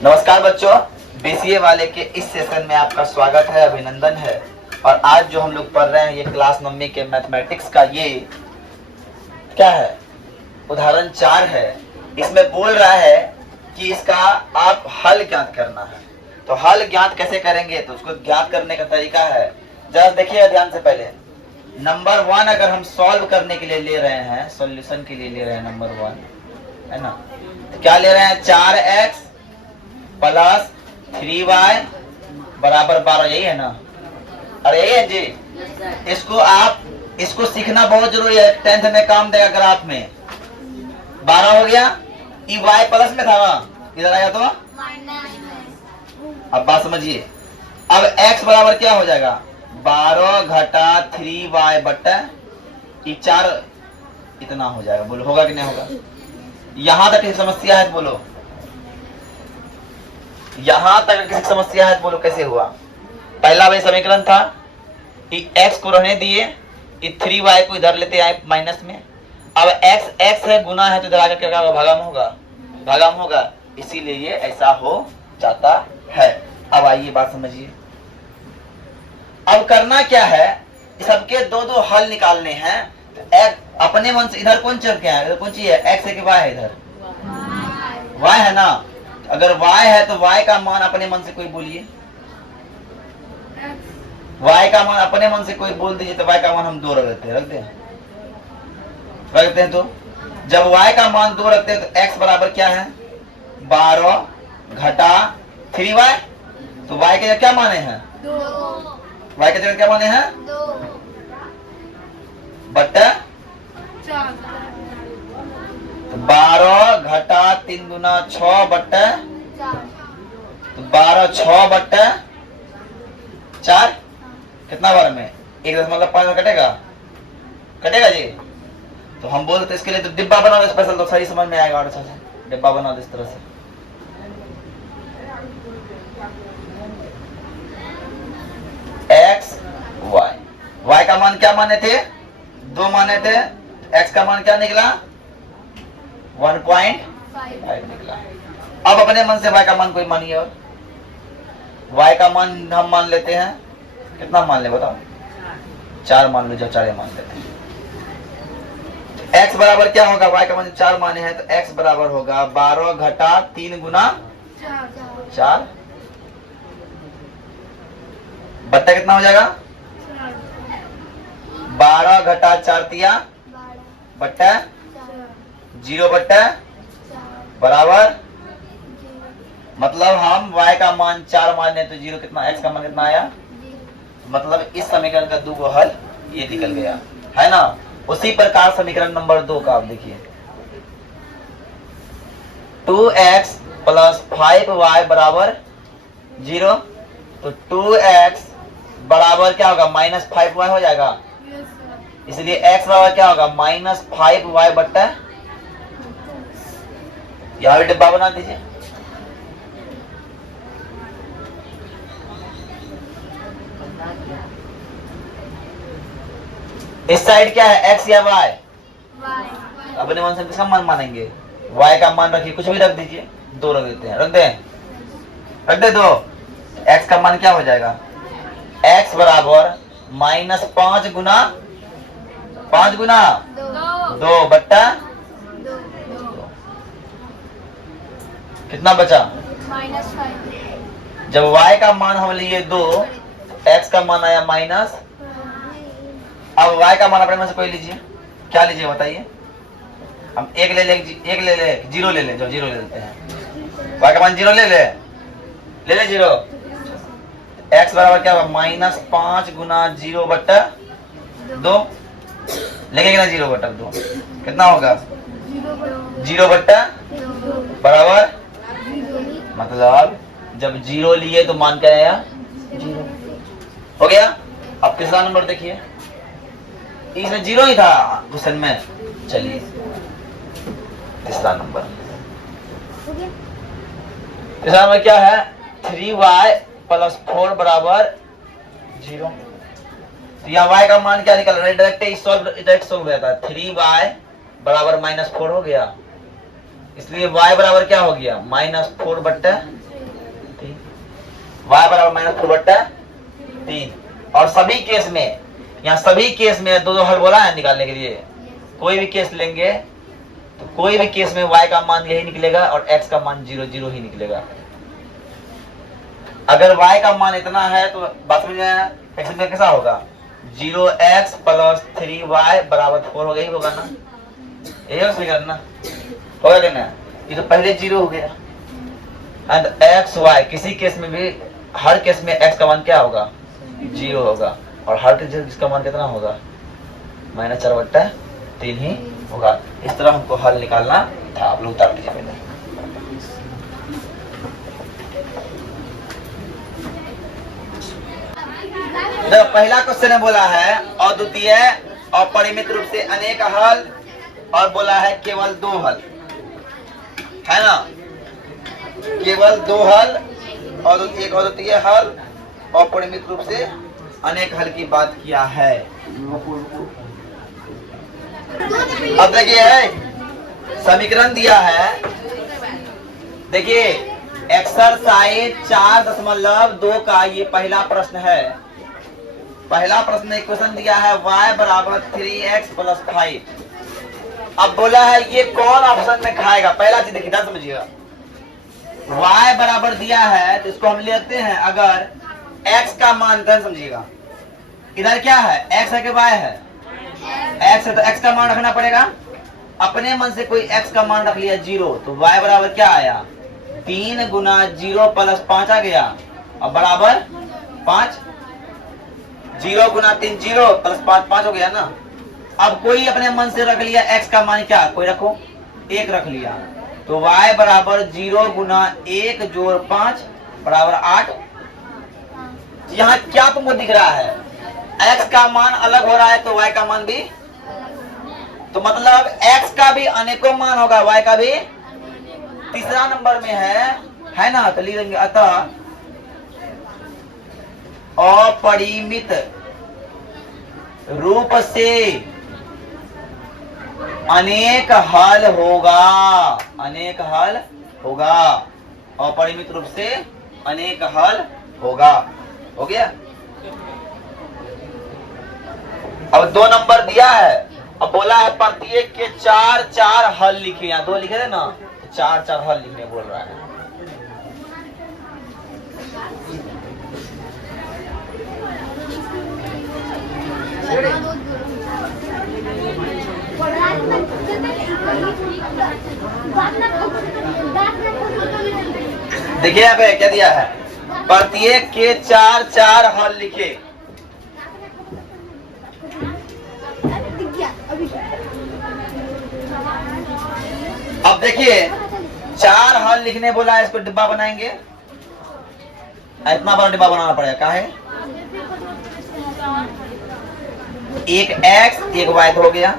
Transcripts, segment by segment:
नमस्कार बच्चों, बीसीए वाले के इस सेशन में आपका स्वागत है, अभिनंदन है। और आज जो हम लोग पढ़ रहे हैं ये क्लास 9वीं के मैथमेटिक्स का ये क्या है, उदाहरण 4 है। इसमें बोल रहा है कि इसका आप हल ज्ञात करना है। तो हल ज्ञात कैसे करेंगे, तो उसको ज्ञात करने का तरीका है, जरा देखिएगा ध्यान से। पहले नंबर 1 अगर हम सॉल्व करने के लिए ले रहे हैं, सॉल्यूशन के लिए ले रहे हैं नंबर 1, है ना, तो क्या ले रहे हैं, 4x प्लस 3y बराबर 12, यही है ना। अरे यही है जी। इसको सीखना बहुत जरूरी है, 10th में काम देगा ग्राफ में। 12 हो गया, ये y प्लस में था ना, इधर आया तो अब बात समझिए। अब x बराबर क्या हो जाएगा, 12 घटा 3y बटा 4, इतना हो जाएगा। बोलो होगा कि नहीं होगा? यहां तक समस्या है तो बोलो, यहां तक किसी समस्या है तो बोलो कैसे हुआ। पहला वही समीकरण था कि x को रहने दिए, 3y को इधर लेते आए माइनस में। अब x है, गुना है, तो इधर आकर क्या होगा, भागाम होगा, इसीलिए ये ऐसा हो जाता है। अब आइए बात समझिए। अब करना क्या है, सबके दो हल निकालने हैं। तो अपने मन से इधर कौन चल के है, इधर कौन चीज है, x है कि y है, इधर y है ना। अगर y है तो y का मान अपने मन से कोई बोलिए, y का मान अपने मन से कोई बोल दीजिए। तो y का मान हम 2 रख देते हैं। तो जब y का मान 2 रखते हैं तो x बराबर क्या है, 12 घटा 3y। तो y के क्या माने हैं, 2। y के जगह क्या माने हैं, 2 बट्टा 4। 12 घटा 3 गुना 6 बट्टा, तो 12 6 बट्टा 4, कितना बार में 1.5 कटेगा जी। तो हम बोलते इसके लिए तो डिब्बा बना दो स्पेशल, तो सही समझ में आएगा। और अच्छा से डिब्बा बना दो इस तरह से। x y का मान क्या माने थे, 2 माने थे। x का मान क्या निकला, 1.5 निकला। अब अपने मन से y का मान कोई मानिए, और y का मान हम मान लेते हैं, कितना मान ले बताओ, 4 मान लो, जो 4 मान लेते हैं। x बराबर क्या होगा, y का मान 4 माने हैं, तो x बराबर होगा 12 घटा 3 गुना 4 बट्टा कितना हो जाएगा, 12 घटा 4 तिया बट्टा 0 बट्टा बराबर, मतलब हम y का मान 4 माने तो 0 कितना, x का मान कितना आया। मतलब इस समीकरण का 2 हल ये निकल गया, है ना। उसी प्रकार समीकरण नंबर 2 का आप देखिए, 2x प्लस 5y बराबर 0। तो 2x बराबर क्या होगा, -5y हो जाएगा। इसलिए x बराबर क्या होगा, -5y बट्टा, यहाँ भी डिब्बा बना दीजिए। इस साइड क्या है, x या y, अपने मन से किसका मान मानेंगे, y का मान रखिए, कुछ भी रख दीजिए, 2 रख देते हैं, रख दे 2। x का मान क्या हो जाएगा, x बराबर -5 गुना 2 बट्टा, कितना बचा, -5। जब y का मान हम लिए 2, x का मान आया माइनस। अब y का मान अपने मन से कोई लीजिए, क्या लीजिए बताइए। हम 1 ले ले 0 ले ले, जो 0 ले लेते हैं, y का मान 0 ले ले 0। x बराबर क्या होगा, -5 गुना 0 बट्टा 2, लेंगे ना 0 बट्टा 2, कितना होगा, 0 बट्टा बराबर, मतलब जब 0 लिए तो मान क्या आया, 0 हो गया। अब तीसरा नंबर देखिए, इसमें 0 ही था क्वेश्चन में। चलिए तीसरा नंबर क्या है, 3y प्लस 4 बराबर 0। तो यहाँ y का मान क्या निकल रहा है, डायरेक्ट सॉल्व हो जाता है। 3y बराबर -4 हो गया, इसलिए y बराबर क्या हो गया -4/3। y बराबर -4/3। और सभी केस में, यहाँ सभी केस में दो हल बोला है निकालने के लिए। कोई भी केस लेंगे तो कोई भी केस में y का मान यही निकलेगा और x का मान 0 0 ही निकलेगा। अगर y का मान इतना है तो बात समझ में x में कैसा होगा 0x + 3y = 4 होगा, ही होगा ना, यही हो सही ना, होगा क्या ना। ये तो पहले 0 हो गया। एंड एक्स वाई किसी केस में भी, हर केस में x का मान क्या होगा 0 होगा और हर केस इसका मान कितना होगा -4/3 ही होगा। इस तरह हमको हल निकालना था। आप लोग उतार लीजिए पहले। पहला क्वेश्चन में बोला है अद्वितीय और परिमित रूप से अनेक हल, और बोला है केवल 2 हल, है ना, केवल 2 हल और एक अद्वितीय हल और परिमित रूप से अनेक हल की बात किया है। अब देखिए समीकरण दिया है, देखिए एक्सरसाइज 4.2 का ये पहला प्रश्न है। पहला प्रश्न एक क्वेश्चन दिया है y बराबर 3x + 5। अब बोला है ये कौन ऑप्शन में खाएगा। पहला चीज देखिए, समझिएगा, y बराबर दिया है तो इसको हम लेते हैं, अगर x का मान ध्यान समझिएगा, इधर क्या है x है कि y है, x है तो x का मान रखना पड़ेगा। अपने मन से कोई x का मान रख लिया 0, तो y बराबर क्या आया 3 × 0 + 5 आ गया और बराबर 5। 0 × 3 0 + 5 5 हो गया ना। अब कोई अपने मन से रख लिया x का मान, क्या कोई रखो 1 रख लिया, तो y बराबर 0 × 1 + 5 बराबर 8। यहाँ क्या तुमको दिख रहा है x का मान अलग हो रहा है तो y का मान भी, तो मतलब x का भी अनेकों मान होगा, y का भी तीसरा नंबर में है ना। तो लिखेंगे अतः अपरिमित रूप से अनेक हल होगा, अनेक हल होगा, अपरिमित रूप से अनेक हल होगा। हो गया। अब 2 नंबर दिया है, अब बोला है प्रत्येक के 4 हल लिखे, यहाँ 2 लिखे थे ना, 4 हल लिखने बोल रहा है। देखिए यहाँ पे क्या दिया है, प्रत्येक के 4 हल लिखे। अब देखिए 4 हल लिखने बोला है, इसको डिब्बा बनाएंगे, इतना बड़ा डिब्बा बनाना पड़ेगा। क्या है, एक x एक y हो गया,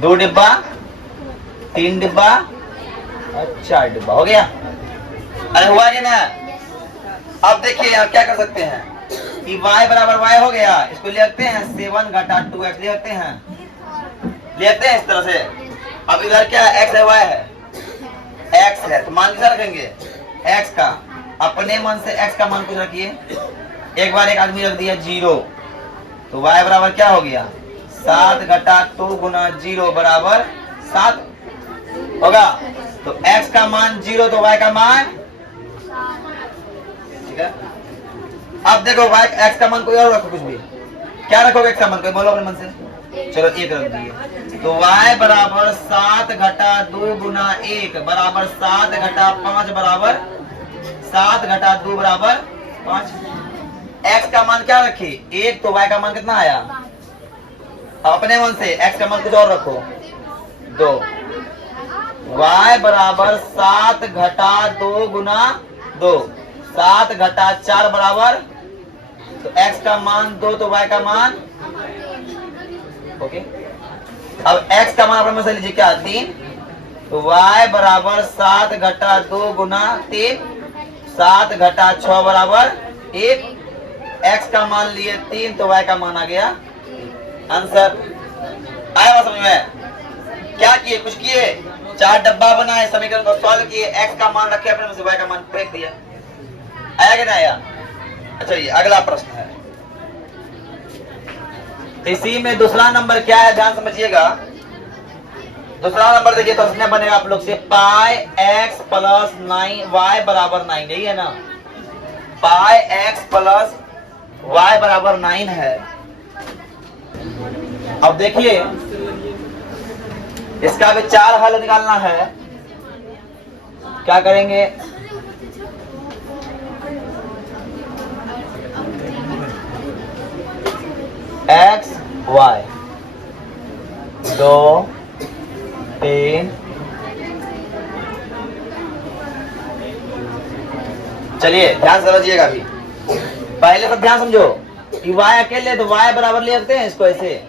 2 डिब्बा, 3 डिब्बा और 4 डिब्बा हो गया। अरे हुआ क्या ना। अब देखिए आप क्या कर सकते हैं कि y बराबर y हो गया, इसको लिखते हैं 7 घटा 2x लिखते हैं इस तरह से। अब इधर क्या है x है y है, x है तो मान कितना रखेंगे x का, अपने मन से x का मान कुछ रखिए। एक बार एक आदमी रख दिया 0, तो y बराबर क्या हो गया 7 घटा 2 × 0 बराबर 7 होगा। तो x का मान 0 तो y का मान, ठीक है। अब देखो y x का मान कोई और रखो, कुछ भी क्या रखोगे x का मान, कोई बोलो अपने मन से। चलो 1 रख दिए, तो y बराबर 7 घटा 2 × 1 बराबर 7 घटा 5 बराबर 7 घटा 2 बराबर 5। x का मान क्या रखे 1, तो y का मान कितना आया, अपने मन से x का मान कुछ और रखो 2। y बराबर 7 घटा 2 × 2, 7 घटा 4 बराबर, तो x का मान 2 तो y का मान, ओके। अब x का मान अपने में से लीजिए क्या 3, तो y बराबर 7 घटा 2 × 3, 7 घटा 6 बराबर 1। x का मान लिए 3 तो y का मान आ गया आंसर। आया समझ में, क्या किए, कुछ किए, 4 डब्बा बनाए, समीकरण को सॉल्व किए, x का मान रखे अपने y का मान फेंक दिया। आया कि नहीं आया? अच्छा ये अगला प्रश्न है। इसी में दूसरा नंबर क्या है, ध्यान समझिएगा। दूसरा नंबर देखिए तो उसमें बनेगा आप लोग से पाई x प्लस 9 y बराबर 9, यही है ना। पाई x प्लस y बराबर 9 है। अब देखिए इसका भी 4 हल निकालना है। क्या करेंगे, x y 2 3, चलिए ध्यान समझिएगा। अभी पहले तो ध्यान समझो कि y अकेले तो y बराबर ले सकते हैं इसको ऐसे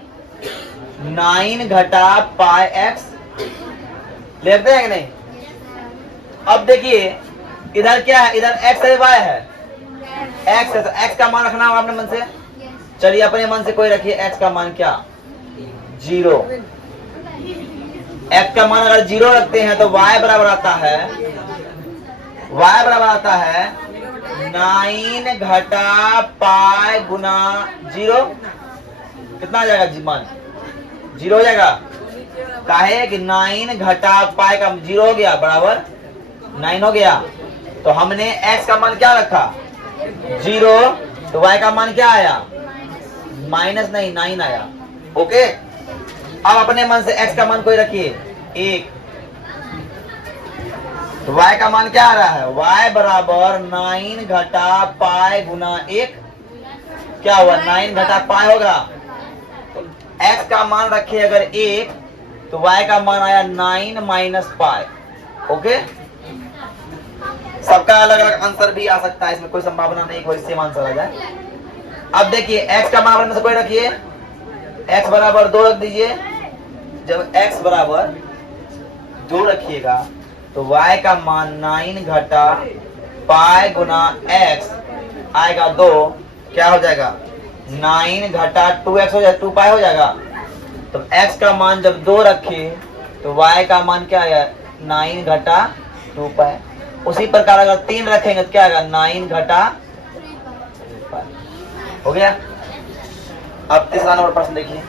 9 घटा पाई x ले सकते हैं कि नहीं। अब देखिए इधर क्या है, इधर x है y है, x है तो x का मान रखना होगा अपने मन से। चलिए अपने मन से कोई रखिए, x का मान क्या 0। x का मान अगर 0 रखते हैं तो y बराबर आता है, y बराबर आता है 9 घटा पाई गुना 0। कितना आ जाएगा जी मान 0 हो जाएगा। काहे कि 9 घटा पाई का 0 हो गया बराबर 9 हो गया। तो हमने x का मान क्या रखा 0, तो y का मान क्या आया माइनस नहीं 9 आया। ओके अब अपने मन से x का मान कोई रखिए 1, तो y का मान क्या आ रहा है, y बराबर 9 घटा पाई गुना 1। क्या हुआ 9 घटा पाई होगा, तो x का मान रखे अगर 1 तो y का मान आया 9 माइनस पाई। ओके सबका अलग अलग आंसर भी आ सकता है, इसमें कोई संभावना नहीं कोई सेम आंसर आ जाए। अब देखिए x का मान अपने से कोई रखिए, x बराबर 2 रख दीजिए। जब x बराबर 2 रखिएगा तो y का मान 9 घटा पाई गुना x आएगा 2। क्या हो जाएगा 9 घटा 2x हो जाएगा, 2 पाई हो जाएगा। तो x का मान जब 2 रखे तो y का मान क्या आएगा 9 घटा 2 पाई। उसी प्रकार अगर 3 रखेंगे तो क्या आएगा 9 घटा 3 पाई। हो गया। अब तीसरा नंबर प्रश्न देखिए।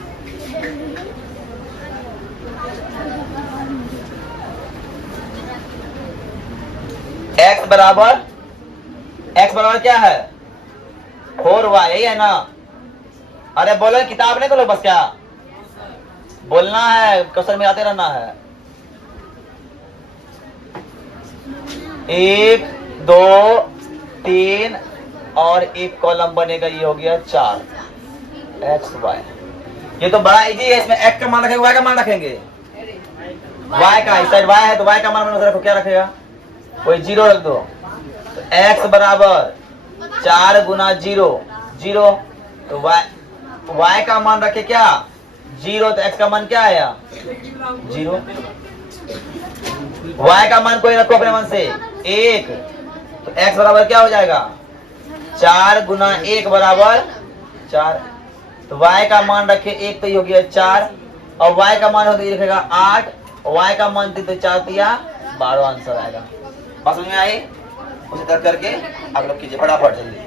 x बराबर क्या है 4y, यही है ना। अरे बोलो किताब नहीं तो लो, बस क्या बोलना है, क्वेश्चन में आते रहना है। 1 2 3 और एक कॉलम बनेगा, ये हो गया 4 x y। ये तो बड़ा इजी है, इसमें x का मान रखेंगे y का मान रखेंगे। y का इस साइड y है तो y का मान रखो, क्या रखेगा कोई 0 रख दो। तो x बराबर 4 गुना 0 0, तो y का मान रखे क्या 0, तो x का मान क्या आया 0। y का मान कोई रखो अपने मन से 1, तो x बराबर क्या हो जाएगा 4 गुना 1 बराबर 4। तो y का मान रखे 1 तो ये हो गया 4, और y का मान होता है लिखेगा 8, और y का मान तो 4 दिया 12 आंसर आएगा। बात समझ में आई? उसी तरह करके आप लोग कीजिए फटाफट जल्दी।